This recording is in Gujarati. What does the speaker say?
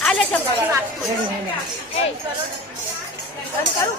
આલે જમવાની વાત એ કરો. બંધ કરું.